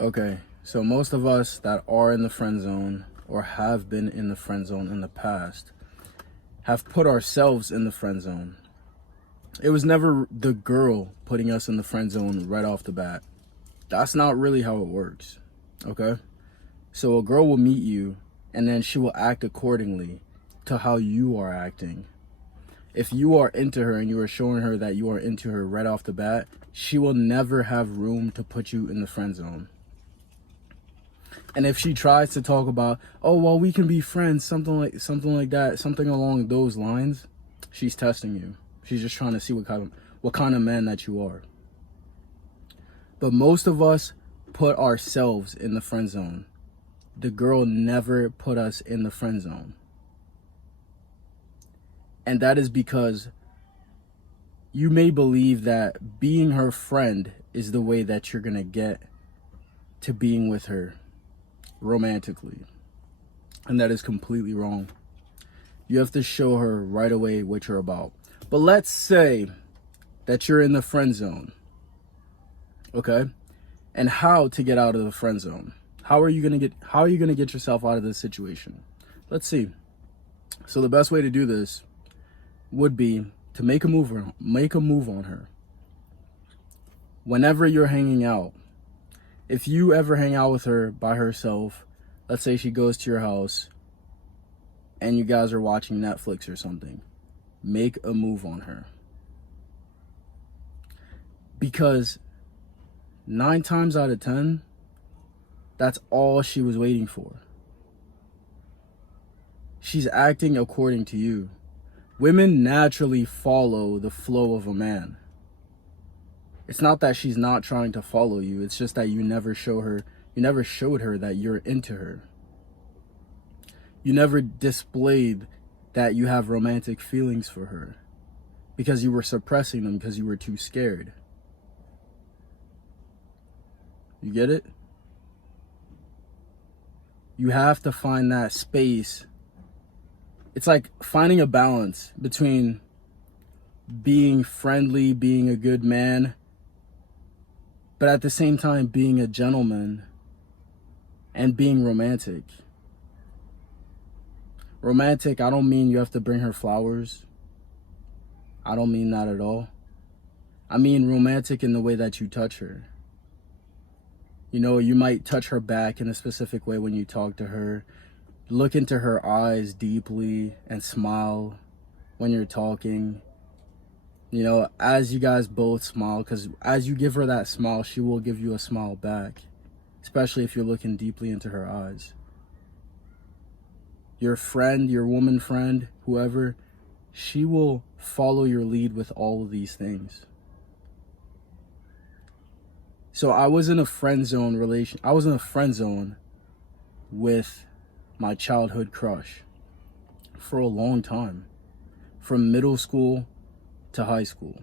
Okay, so most of us that are in the friend zone or have been in the friend zone in the past have put ourselves in the friend zone. It was never the girl putting us in the friend zone right off the bat. That's not really how it works. Okay? So a girl will meet you and then she will act accordingly to how you are acting. If you are into her and you are showing her that you are into her right off the bat, she will never have room to put you in the friend zone. And if she tries to talk about, oh well, we can be friends, something like that, something along those lines, she's testing you. She's just trying to see what kind of man that you are. But most of us put ourselves in the friend zone. The girl never put us in the friend zone. And that is because you may believe that being her friend is the way that you're going to get to being with her romantically. And that is completely wrong. You have to show her right away what you're about. But let's say that you're in the friend zone, okay? And how to get out of the friend zone. How are you going to get yourself out of this situation? Let's see. So the best way to do this would be to make a move on her. Whenever you're hanging out, if you ever hang out with her by herself, let's say she goes to your house and you guys are watching Netflix or something, make a move on her. Because 9 times out of 10, that's all she was waiting for. She's acting according to you. Women naturally follow the flow of a man. It's not that she's not trying to follow you. It's just that you never showed her that you're into her. You never displayed that you have romantic feelings for her because you were suppressing them because you were too scared. You get it? You have to find that space. It's like finding a balance between being friendly, being a good man, but at the same time being a gentleman and being romantic. Romantic, I don't mean you have to bring her flowers. I don't mean that at all. I mean romantic in the way that you touch her. You know, you might touch her back in a specific way when you talk to her. Look into her eyes deeply and smile when you're talking. You know, as you guys both smile, because as you give her that smile, she will give you a smile back, especially if you're looking deeply into her eyes. Your friend, your woman friend, whoever, she will follow your lead with all of these things. So I was in a friend zone with my childhood crush for a long time, from middle school to high school.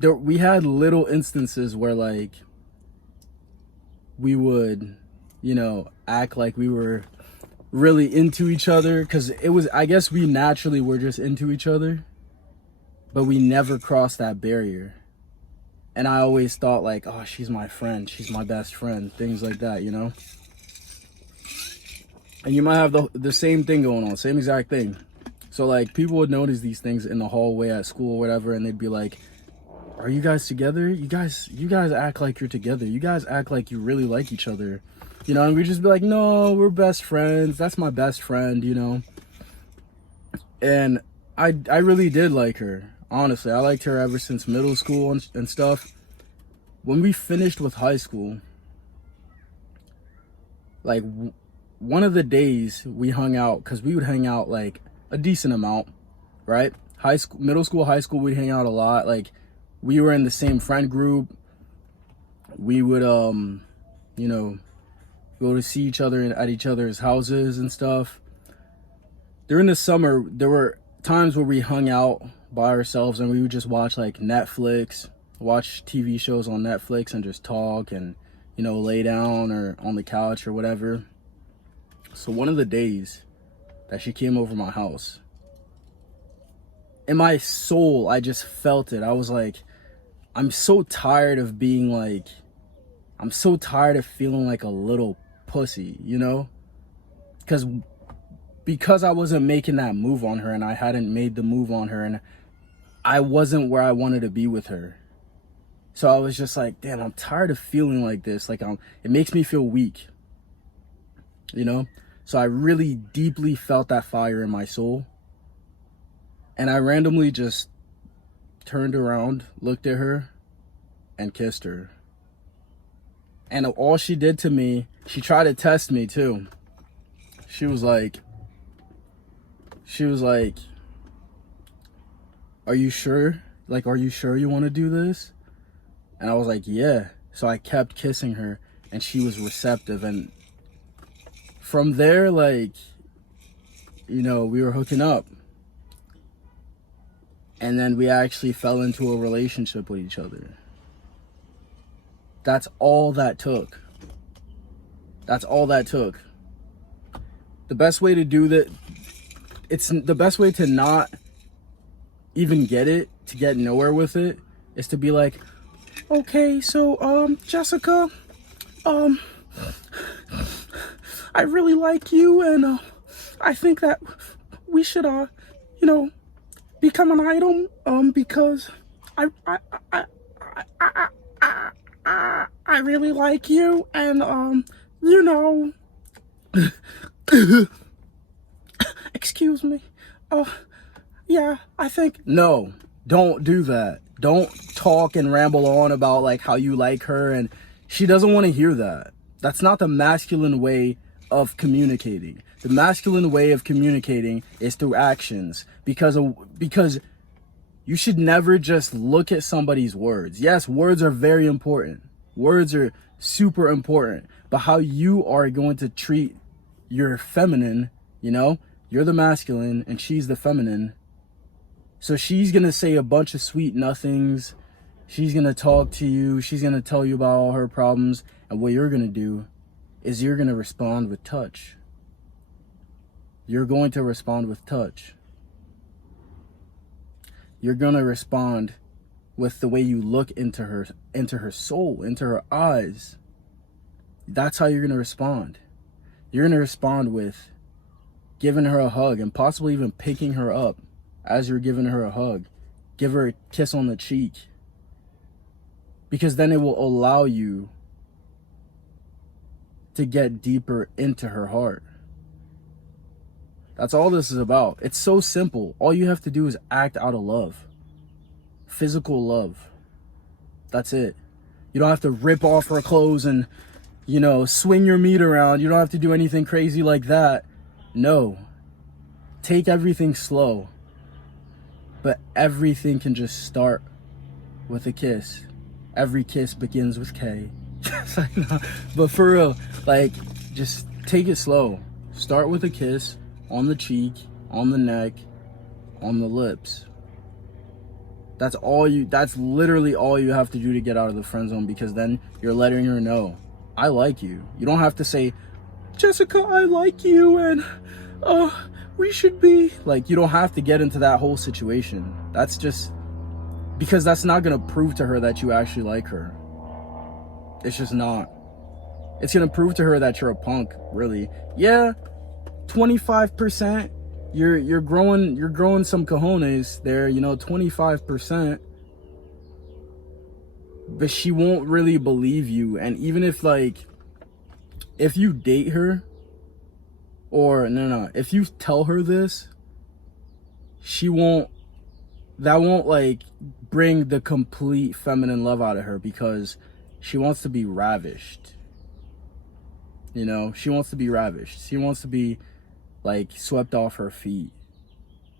We had little instances where like we would, act like we were really into each other, because I guess we naturally were just into each other, but we never crossed that barrier. And I always thought like, oh, she's my friend, she's my best friend, things like that, And you might have the same thing going on, same exact thing. So like people would notice these things in the hallway at school or whatever, and they'd be like, are you guys together? You guys act like you're together. You guys act like you really like each other. And we'd just be like, no, we're best friends. That's my best friend, And I really did like her. Honestly, I liked her ever since middle school and stuff. When we finished with high school, like one of the days we hung out, because we would hang out like a decent amount, right? Middle school, high school, we'd hang out a lot. Like we were in the same friend group. We would, go to see each other at each other's houses and stuff. During the summer, there were times where we hung out by ourselves and we would just watch like Netflix, watch TV shows on Netflix and just talk and, lay down or on the couch or whatever. So one of the days that she came over my house, in my soul, I just felt it. I was like, I'm so tired of being like I'm so tired of feeling like a little pussy, you know? Because I wasn't making that move on her, and I hadn't made the move on her, and I wasn't where I wanted to be with her. So I was just like, damn, I'm tired of feeling like this. Like, it makes me feel weak, you know? So I really deeply felt that fire in my soul. And I randomly just turned around, looked at her, and kissed her. And all she did to me, she tried to test me too. She was like, are you sure? Like, are you sure you want to do this? And I was like, yeah. So I kept kissing her, and she was receptive. And from there, like, you know, we were hooking up. And then we actually fell into a relationship with each other. That's all that took. That's all that took. The best way to do that, it's the best way to not even get it, to get nowhere with it, is to be like, okay, so, Jessica, I really like you, and, I think that we should, you know, become an item, because I really like you, and, you know, excuse me, yeah, I think... No, don't do that. Don't talk and ramble on about, like, how you like her, and she doesn't want to hear that. That's not the masculine way of communicating. The masculine way of communicating is through actions, because you should never just look at somebody's words. Yes, words are very important. Words are super important, but how you are going to treat your feminine, you know, you're the masculine and she's the feminine. So she's going to say a bunch of sweet nothings. She's going to talk to you. She's going to tell you about all her problems. And what you're going to do is you're going to respond with touch. You're going to respond with touch. You're going to respond with the way you look into her soul, into her eyes. That's how you're going to respond. You're going to respond with giving her a hug and possibly even picking her up as you're giving her a hug. Give her a kiss on the cheek. Because then it will allow you to get deeper into her heart. That's all this is about. It's so simple. All you have to do is act out of love. Physical love. That's it. You don't have to rip off her clothes and, you know, swing your meat around. You don't have to do anything crazy like that. No. Take everything slow. But everything can just start with a kiss. Every kiss begins with K. But for real, like, just take it slow. Start with a kiss on the cheek, on the neck, on the lips. That's literally all you have to do to get out of the friend zone, because then you're letting her know, I like you. You don't have to say, Jessica, I like you, and we should be. Like, you don't have to get into that whole situation. That's just because that's not gonna prove to her that you actually like her. It's just not. It's gonna prove to her that you're a punk, really. Yeah, 25%. You're growing some cojones there, you know, 25%. But she won't really believe you. And even if, like, if you date her, or no, if you tell her this, that won't like bring the complete feminine love out of her, because she wants to be ravished. You know, she wants to be ravished. She wants to be like swept off her feet.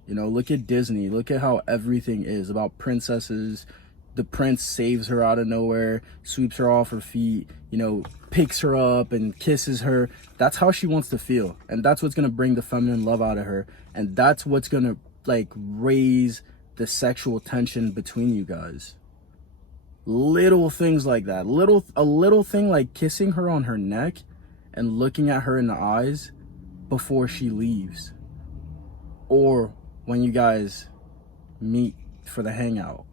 You know, look at Disney. Look at how everything is about princesses. The prince saves her out of nowhere, sweeps her off her feet, you know, picks her up and kisses her. That's how she wants to feel. And that's what's going to bring the feminine love out of her. And that's what's going to like raise the sexual tension between you guys. Little things like that. A little thing like kissing her on her neck and looking at her in the eyes before she leaves, or when you guys meet for the hangout.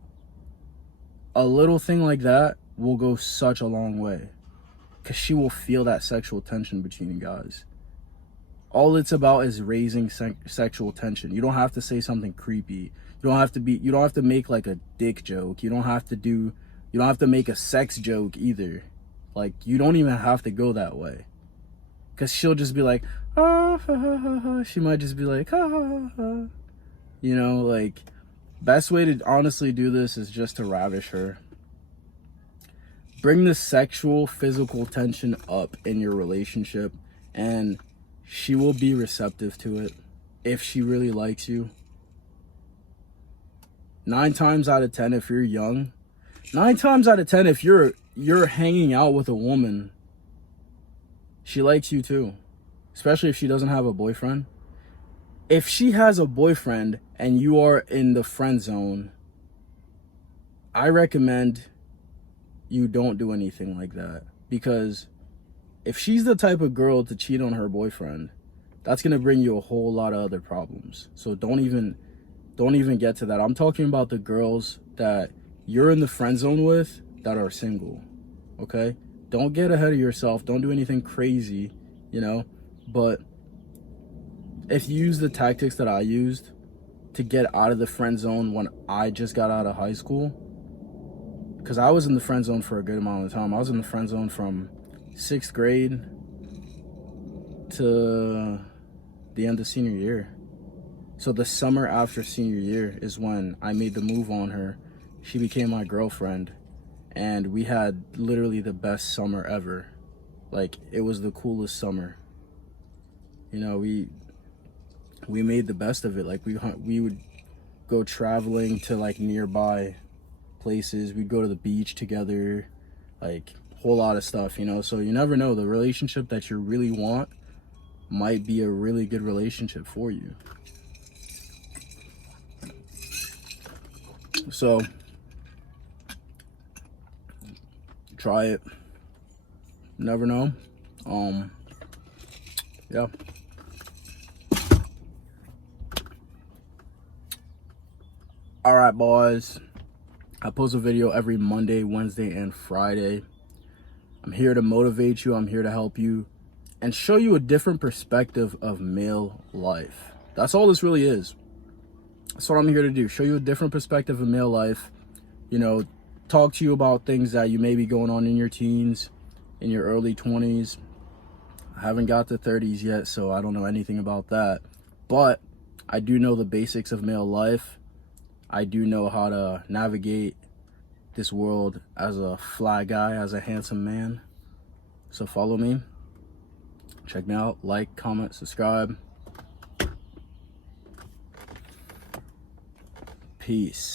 A little thing like that will go such a long way. because she will feel that sexual tension between you guys. All it's about is raising sexual tension. You don't have to say something creepy. You don't have to make like a dick joke. You don't have to make a sex joke either. Like, you don't even have to go that way. Because she'll just be like, ah, ha, ha, ha, ha. She might just be like, ha, ha, ha, ha. You know, like, best way to honestly do this is just to ravish her. Bring the sexual, physical tension up in your relationship, and she will be receptive to it if she really likes you. 9 times out of 10, if you're young, 9 times out of 10, if you're hanging out with a woman, she likes you too, especially if she doesn't have a boyfriend. If she has a boyfriend and you are in the friend zone, I recommend you don't do anything like that, because if she's the type of girl to cheat on her boyfriend, that's going to bring you a whole lot of other problems. So don't even get to that. I'm talking about the girls that you're in the friend zone with that are single, okay? Don't get ahead of yourself. Don't do anything crazy, you know? But if you use the tactics that I used to get out of the friend zone when I just got out of high school, because I was in the friend zone for a good amount of time. I was in the friend zone from 6th grade to the end of senior year. So the summer after senior year is when I made the move on her. She became my girlfriend, and we had literally the best summer ever. Like, it was the coolest summer. You know, we made the best of it. Like, we would go traveling to like nearby places. We'd go to the beach together, like a whole lot of stuff, you know? So you never know, the relationship that you really want might be a really good relationship for you. So try it. Never know. Yeah. All right, boys. I post a video every Monday, Wednesday, and Friday. I'm here to motivate you. I'm here to help you and show you a different perspective of male life. That's all this really is. That's what I'm here to do. Show you a different perspective of male life. You know, talk to you about things that you may be going on in your teens, in your early 20s. I haven't got to 30s yet, so I don't know anything about that. But I do know the basics of male life. I do know how to navigate this world as a fly guy, as a handsome man. So follow me. Check me out. Like, comment, subscribe. Peace.